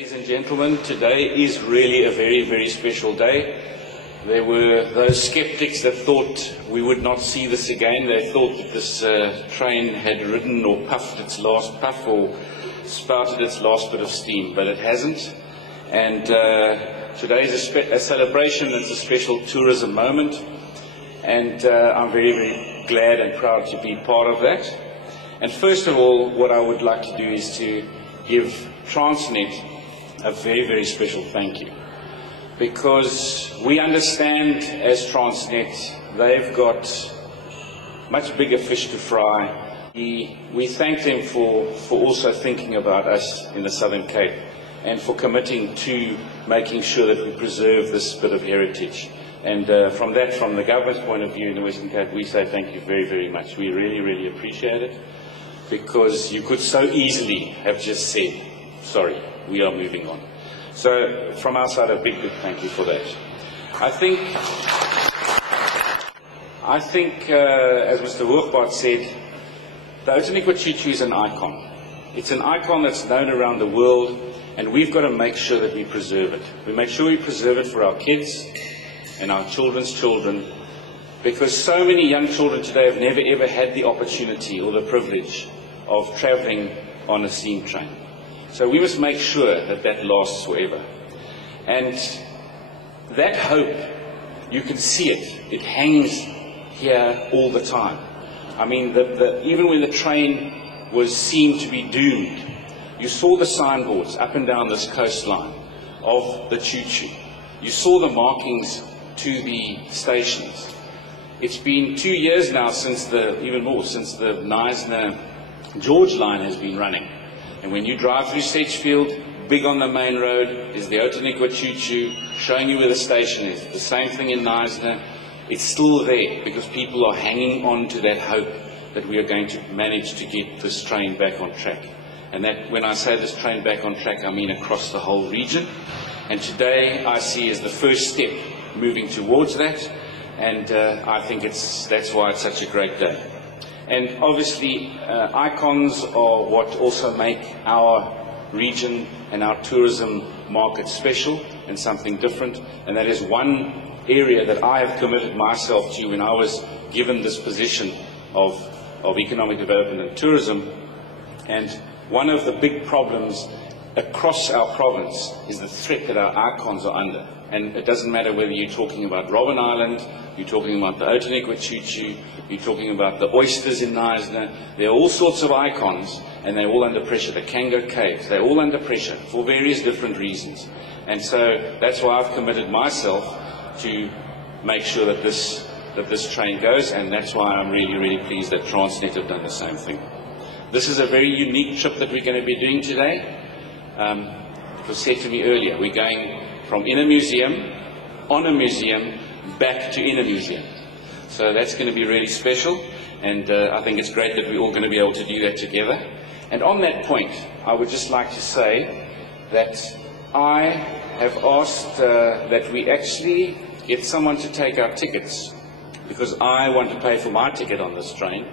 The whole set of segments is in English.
Ladies and gentlemen, today is really a very, very special day. There were those skeptics that thought we would not see this again. They thought that this train had ridden or puffed its last puff or spouted its last bit of steam, but it hasn't. And today is a celebration. It's a special tourism moment, and I'm very, very glad and proud to be part of that. And first of all, what I would like to do is to give Transnet a very, very special thank you, because we understand as Transnet they've got much bigger fish to fry. We thank them for also thinking about us in the Southern Cape and for committing to making sure that we preserve this bit of heritage. And from the government's point of view in the Western Cape, we say thank you very, very much. We really, really appreciate it, because you could so easily have just said, sorry, we are moving on. So from our side, a big thank you for that. I think as Mr. Hoogbaard said, the Outeniqua Choo Tjoe is an icon. It's an icon that's known around the world, and we've got to make sure that we preserve it. We make sure we preserve it for our kids and our children's children, because so many young children today have never ever had the opportunity or the privilege of travelling on a steam train. So we must make sure that that lasts forever. And that hope, you can see it. It hangs here all the time. I mean, even when the train was seen to be doomed, you saw the signboards up and down this coastline of the Choo Tjoe. You saw the markings to the stations. It's been 2 years now since even more, since the Knysna-George line has been running. And when you drive through Sedgefield, big on the main road is the Outeniqua Choo Tjoe, showing you where the station is. The same thing in Knysna. It's still there because people are hanging on to that hope that we are going to manage to get this train back on track. And that, when I say this train back on track, I mean across the whole region. And today I see as the first step moving towards that. And I think that's why it's such a great day. And obviously, icons are what also make our region and our tourism market special and something different. And that is one area that I have committed myself to when I was given this position of economic development and tourism. And one of the big problems across our province is the threat that our icons are under. And it doesn't matter whether you're talking about Robben Island, you're talking about the Outeniqua Choo Tjoe, you're talking about the oysters in Knysna. There are all sorts of icons, and they're all under pressure. The Kango Caves, they're all under pressure for various different reasons. And so that's why I've committed myself to make sure that this train goes, and that's why I'm really, really pleased that Transnet have done the same thing. This is a very unique trip that we're going to be doing today. It was said to me earlier, we're going from in a museum, on a museum, back to in a museum. So that's going to be really special, and I think it's great that we're all going to be able to do that together. And on that point, I would just like to say that I have asked that we actually get someone to take our tickets, because I want to pay for my ticket on this train.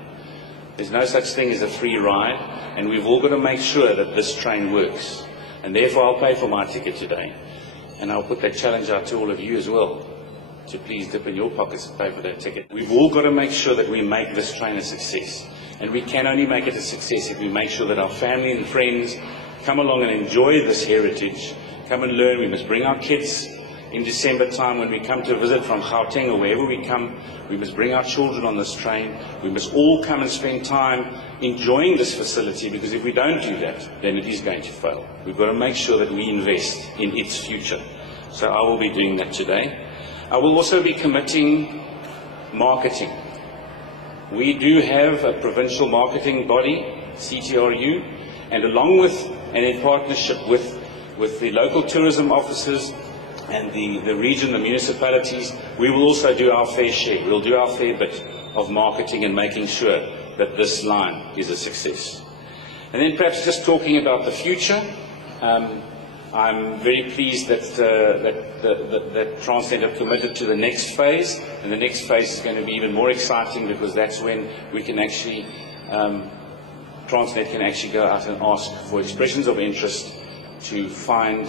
There's no such thing as a free ride, and we've all got to make sure that this train works. And therefore I'll pay for my ticket today. And I'll put that challenge out to all of you as well, to please dip in your pockets and pay for that ticket. We've all got to make sure that we make this train a success. And we can only make it a success if we make sure that our family and friends come along and enjoy this heritage, come and learn. We must bring our kids in December time when we come to visit from Gauteng or wherever we come. We must bring our children on this train. We must all come and spend time enjoying this facility, because if we don't do that, then it is going to fail. We've got to make sure that we invest in its future. So I will be doing that today. I will also be committing marketing. We do have a provincial marketing body, CTRU, and along with and in partnership with the local tourism officers and the region, the municipalities, we will also do our fair share. We'll do our fair bit of marketing and making sure that this line is a success. And then perhaps just talking about the future, I'm very pleased that Transnet have committed to the next phase, and the next phase is going to be even more exciting, because that's when we can actually, Transnet can actually go out and ask for expressions of interest to find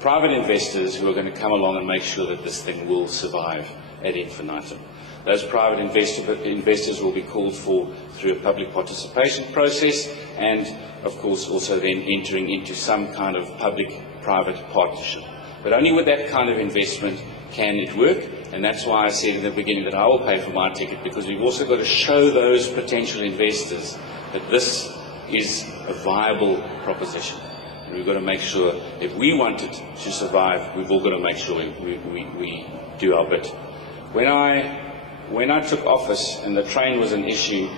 private investors who are going to come along and make sure that this thing will survive ad infinitum. Those private investors will be called for through a public participation process and, of course, also then entering into some kind of public-private partnership. But only with that kind of investment can it work, and that's why I said in the beginning that I will pay for my ticket, because we've also got to show those potential investors that this is a viable proposition. And we've got to make sure if we want it to survive, we've all got to make sure we do our bit. When I took office and the train was an issue,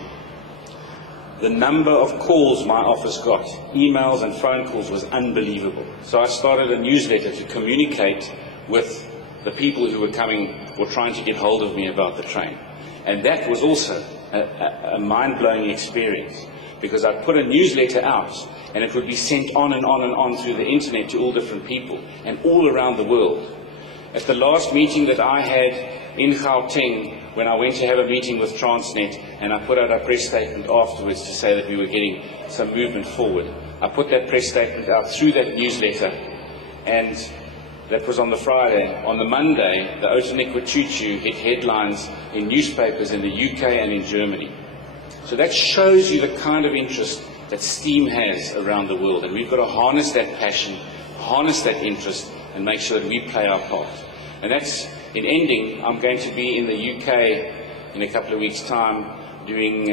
the number of calls my office got, emails and phone calls, was unbelievable. So I started a newsletter to communicate with the people who were coming or trying to get hold of me about the train. And that was also a mind-blowing experience, because I'd put a newsletter out and it would be sent on and on and on through the internet to all different people and all around the world. At the last meeting that I had in Gauteng, when I went to have a meeting with Transnet and I put out a press statement afterwards to say that we were getting some movement forward, I put that press statement out through that newsletter, and that was on the Friday. On the Monday, the Outeniqua Choo Tjoe hit headlines in newspapers in the UK and in Germany. So that shows you the kind of interest that steam has around the world, and we've got to harness that passion, harness that interest, and make sure that we play our part. And that's, in ending, I'm going to be in the UK in a couple of weeks' time doing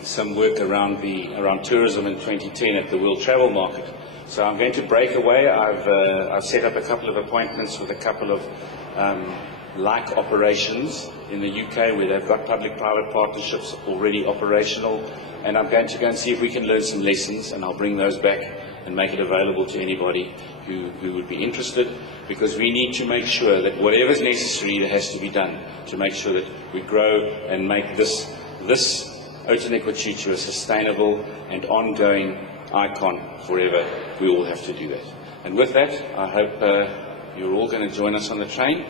some work around tourism in 2010 at the World Travel Market. So I'm going to break away. I've set up a couple of appointments with a couple of like operations in the UK where they've got public-private partnerships already operational, and I'm going to go and see if we can learn some lessons, and I'll bring those back and make it available to anybody who would be interested, because we need to make sure that whatever is necessary that has to be done to make sure that we grow and make this Outeniqua Choo Tjoe a sustainable and ongoing icon forever. We all have to do that. And with that, I hope you're all going to join us on the train,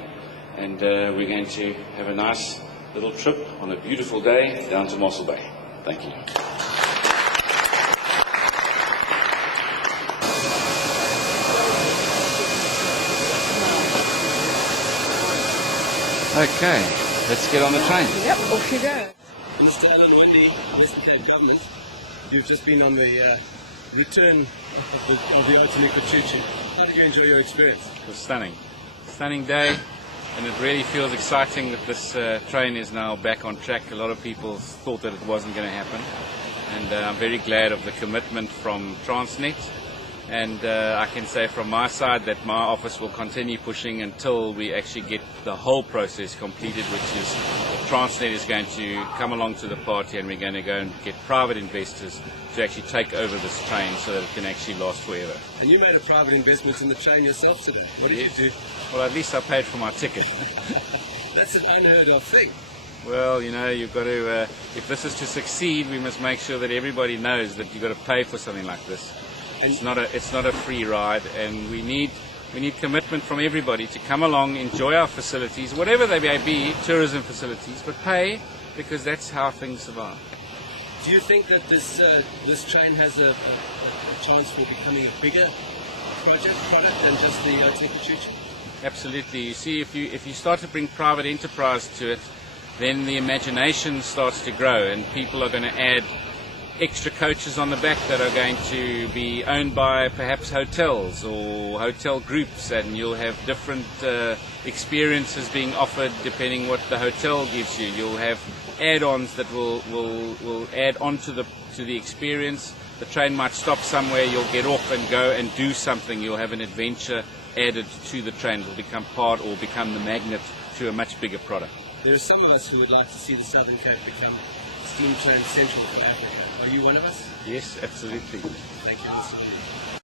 and we're going to have a nice little trip on a beautiful day down to Mossel Bay. Thank you. Okay, let's get on the train. Yep, off you go. Mr. Alan Winde, Western Government, you've just been on the return of the Outeniqua Choo Tjoe. How did you enjoy your experience? It was stunning. Stunning day, and it really feels exciting that this train is now back on track. A lot of people thought that it wasn't going to happen, and I'm very glad of the commitment from Transnet. And I can say from my side that my office will continue pushing until we actually get the whole process completed, which is Transnet is going to come along to the party, and we're going to go and get private investors to actually take over this train so that it can actually last forever. And you made a private investment in the train yourself today. What did you do? Well, at least I paid for my ticket. That's an unheard of thing. Well, you know, you've got to, if this is to succeed, we must make sure that everybody knows that you've got to pay for something like this. It's not a free ride, and we need commitment from everybody to come along, enjoy our facilities, whatever they may be, tourism facilities, but pay, because that's how things survive. Do you think that this train has a chance for becoming a bigger product than just the Outeniqua Choo Tjoe? Absolutely. You see, if you start to bring private enterprise to it, then the imagination starts to grow, and people are going to add extra coaches on the back that are going to be owned by perhaps hotels or hotel groups, and you'll have different experiences being offered depending what the hotel gives you. You'll have add-ons that will add on to the experience. The train might stop somewhere, you'll get off and go and do something. You'll have an adventure added to the train. It will become part or become the magnet to a much bigger product. There are some of us who would like to see the Southern Cape become steam train central for Africa. Are you one of us? Yes, absolutely. Thank you, Mr. Winde.